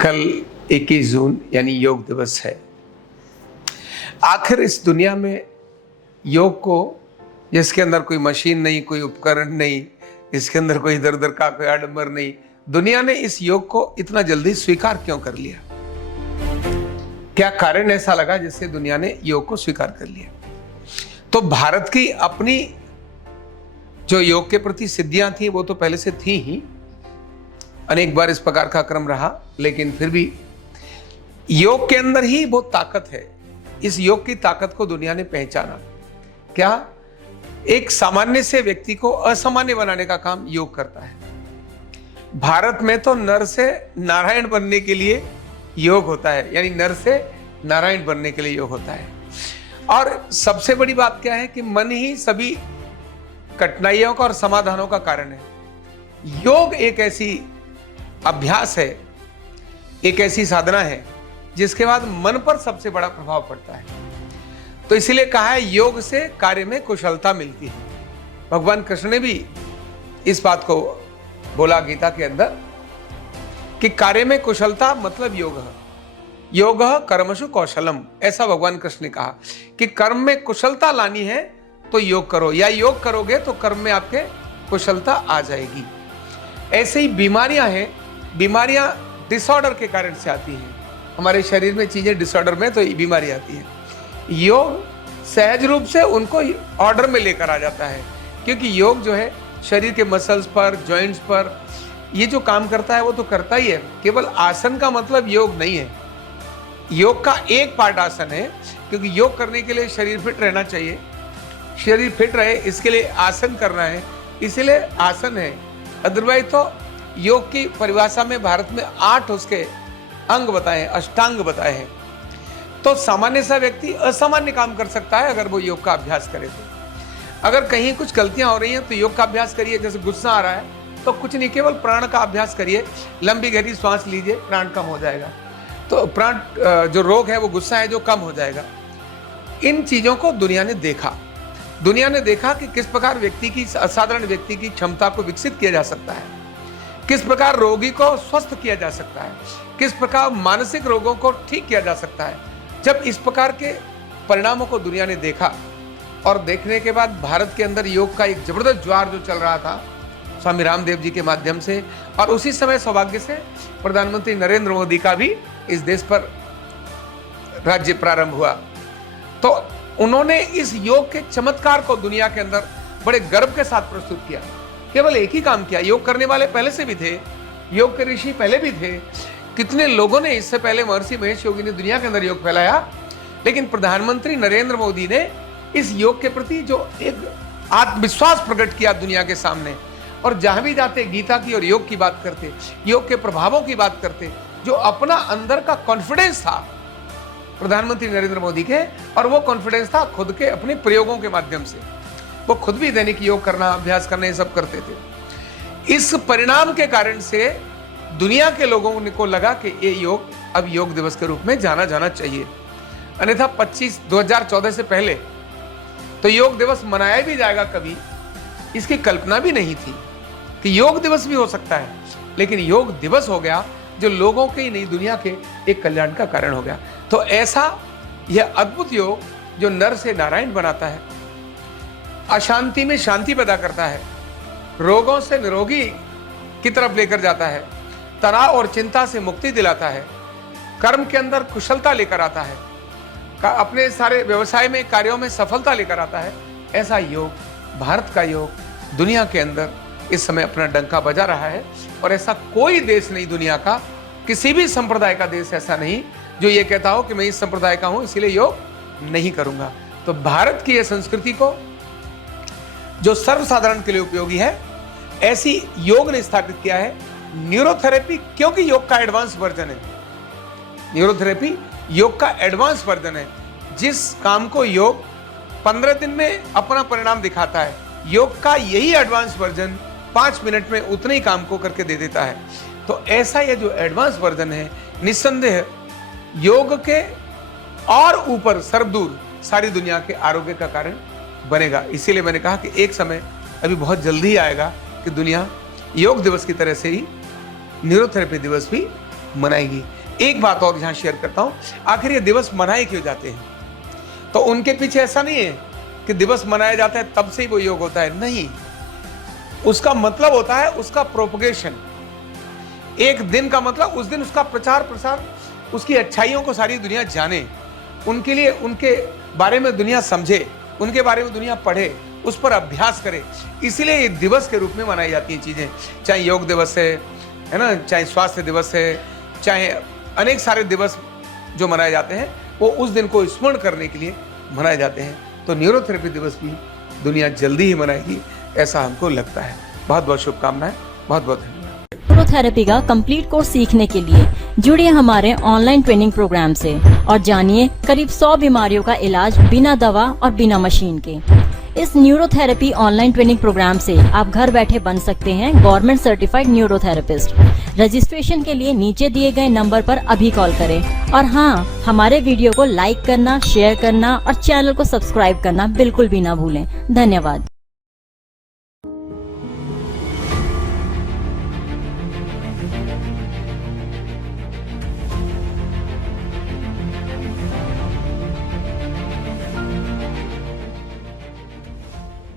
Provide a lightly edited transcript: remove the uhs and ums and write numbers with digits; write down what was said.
कल 21 जून यानी योग दिवस है। आखिर इस दुनिया में योग को, जिसके अंदर कोई मशीन नहीं, कोई उपकरण नहीं, इसके अंदर कोई इधर उधर का कोई आडंबर नहीं, दुनिया ने इस योग को इतना जल्दी स्वीकार क्यों कर लिया? क्या कारण ऐसा लगा जिससे दुनिया ने योग को स्वीकार कर लिया? तो भारत की अपनी जो योग के प्रति सिद्धियां थी वो तो पहले से थी ही, अनेक बार इस प्रकार का क्रम रहा, लेकिन फिर भी योग के अंदर ही बहुत ताकत है। इस योग की ताकत को दुनिया ने पहचाना। क्या? एक सामान्य से व्यक्ति को असामान्य बनाने का काम योग करता है। भारत में तो नर से नारायण बनने के लिए योग होता है, यानी नर से नारायण बनने के लिए योग होता है। और सबसे बड़ी बात क्या है कि मन ही सभी कठिनाइयों का और समाधानों का कारण है। योग एक ऐसी अभ्यास है, एक ऐसी साधना है जिसके बाद मन पर सबसे बड़ा प्रभाव पड़ता है। तो इसीलिए कहा है योग से कार्य में कुशलता मिलती है। भगवान कृष्ण ने भी इस बात को बोला गीता के अंदर कि कार्य में कुशलता मतलब योग। योग कर्मसु कौशलम, ऐसा भगवान कृष्ण ने कहा कि कर्म में कुशलता लानी है तो योग करो, या योग करोगे तो कर्म में आपके कुशलता आ जाएगी। ऐसे ही बीमारियां हैं, बीमारियां डिसऑर्डर के कारण से आती हैं। हमारे शरीर में चीजें डिसऑर्डर में तो बीमारी आती है। योग सहज रूप से उनको ऑर्डर में लेकर आ जाता है, क्योंकि योग जो है शरीर के मसल्स पर, जॉइंट्स पर ये जो काम करता है वो तो करता ही है। केवल आसन का मतलब योग नहीं है। योग का एक पार्ट आसन है, क्योंकि योग करने के लिए शरीर फिट रहना चाहिए। शरीर फिट रहे इसके लिए आसन करना है, इसीलिए आसन है। अदरवाइज तो योग की परिभाषा में भारत में 8 उसके अंग बताए हैं, अष्टांग बताए हैं। तो सामान्य सा व्यक्ति असामान्य काम कर सकता है अगर वो योग का अभ्यास करे तो। अगर कहीं कुछ गलतियां हो रही हैं तो योग का अभ्यास करिए। जैसे गुस्सा आ रहा है तो कुछ नहीं, केवल प्राण का अभ्यास करिए, लंबी गहरी सांस लीजिए, प्राण कम हो जाएगा। तो प्राण जो रोग है वो गुस्सा है जो कम हो जाएगा। इन चीजों को दुनिया ने देखा। दुनिया ने देखा कि किस प्रकार व्यक्ति की, असाधारण व्यक्ति की क्षमता को विकसित किया जा सकता है, किस प्रकार रोगी को स्वस्थ किया जा सकता है, किस प्रकार मानसिक रोगों को ठीक किया जा सकता है। जब इस प्रकार के परिणामों को दुनिया ने देखा और देखने के बाद भारत के अंदर योग का एक जबरदस्त ज्वार जो चल रहा था स्वामी रामदेव जी के माध्यम से, और उसी समय सौभाग्य से प्रधानमंत्री नरेंद्र मोदी का भी इस देश पर राज्य प्रारंभ हुआ, तो उन्होंने इस योग के चमत्कार को दुनिया के अंदर बड़े गर्व के साथ प्रस्तुत किया। केवल एक ही काम किया। योग करने वाले पहले से भी थे, योग के ऋषि पहले भी थे, कितने लोगों ने इससे पहले, महर्षि महेश योगी ने दुनिया के अंदर योग फैलाया। लेकिन प्रधानमंत्री नरेंद्र मोदी ने इस योग के प्रति जो एक आत्मविश्वास प्रकट किया दुनिया के सामने, और जहां भी जाते गीता की और योग की बात करते, योग के प्रभावों की बात करते, जो अपना अंदर का कॉन्फिडेंस था प्रधानमंत्री नरेंद्र मोदी के, और वो कॉन्फिडेंस था खुद के अपने प्रयोगों के माध्यम से। वो खुद भी दैनिक योग करना, अभ्यास करना, ये सब करते थे। इस परिणाम के कारण से दुनिया के लोगों को लगा कि ये योग अब योग दिवस के रूप में जाना चाहिए। अन्यथा 2014 से पहले तो योग दिवस मनाया भी जाएगा कभी, इसकी कल्पना भी नहीं थी कि योग दिवस भी हो सकता है। लेकिन योग दिवस हो गया जो लोगों के ही नहीं, दुनिया के एक कल्याण का कारण हो गया। तो ऐसा यह अद्भुत योग जो नर से नारायण बनाता है, अशांति में शांति पैदा करता है, रोगों से निरोगी की तरफ लेकर जाता है, तनाव और चिंता से मुक्ति दिलाता है, कर्म के अंदर कुशलता लेकर आता है, अपने सारे व्यवसाय में, कार्यों में सफलता लेकर आता है, ऐसा योग, भारत का योग दुनिया के अंदर इस समय अपना डंका बजा रहा है। और ऐसा कोई देश नहीं दुनिया का, किसी भी संप्रदाय का देश ऐसा नहीं जो ये कहता हो कि मैं इस संप्रदाय का हूं इसलिए योग नहीं करूंगा। तो भारत की यह संस्कृति को जो सर्वसाधारण के लिए उपयोगी है, ऐसी योग ने स्थापित किया है। न्यूरोथेरेपी, क्योंकि योग का एडवांस वर्जन है, न्यूरोथेरेपी योग का एडवांस वर्जन है। जिस काम को योग 15 दिन में अपना परिणाम दिखाता है, योग का यही एडवांस वर्जन 5 मिनट में उतने ही काम को करके दे देता है। तो ऐसा यह जो एडवांस वर्जन है, निस्संदेह योग के और ऊपर सर्वदूर सारी दुनिया के आरोग्य का कारण बनेगा। इसीलिए मैंने कहा कि एक समय अभी बहुत जल्दी आएगा कि दुनिया योग दिवस की तरह से ही न्यूरोथेरेपी दिवस भी मनाएगी। एक बात और यहाँ शेयर करता हूँ, आखिर ये दिवस मनाए क्यों जाते हैं? तो उनके पीछे ऐसा नहीं है कि दिवस मनाया जाता है तब से ही वो योग होता है, नहीं। उसका मतलब होता है उसका प्रोपगेशन। एक दिन का मतलब उस दिन उसका प्रचार प्रसार, उसकी अच्छाइयों को सारी दुनिया जाने, उनके लिए उनके बारे में दुनिया समझे, उनके बारे में दुनिया पढ़े, उस पर अभ्यास करे। इसलिए ये दिवस के रूप में मनाई जाती हैं चीजें, चाहे योग दिवस है ना, चाहे स्वास्थ्य दिवस है, चाहे अनेक सारे दिवस जो मनाए जाते हैं वो उस दिन को स्मरण करने के लिए मनाए जाते हैं। तो न्यूरोथेरेपी दिवस भी दुनिया जल्दी ही मनाएगी, ऐसा हमको लगता है। बहुत बहुत शुभकामनाएं, बहुत बहुत धन्यवाद। न्यूरोथेरेपी का कंप्लीट कोर्स सीखने के लिए जुड़िए हमारे ऑनलाइन ट्रेनिंग प्रोग्राम से और जानिए करीब 100 बीमारियों का इलाज बिना दवा और बिना मशीन के। इस न्यूरोथेरेपी ऑनलाइन ट्रेनिंग प्रोग्राम से आप घर बैठे बन सकते हैं गवर्नमेंट सर्टिफाइड न्यूरोथेरेपिस्ट। रजिस्ट्रेशन के लिए नीचे दिए गए नंबर पर अभी कॉल करें और हाँ, हमारे वीडियो को लाइक करना, शेयर करना और चैनल को सब्सक्राइब करना बिल्कुल भी ना भूलें। धन्यवाद।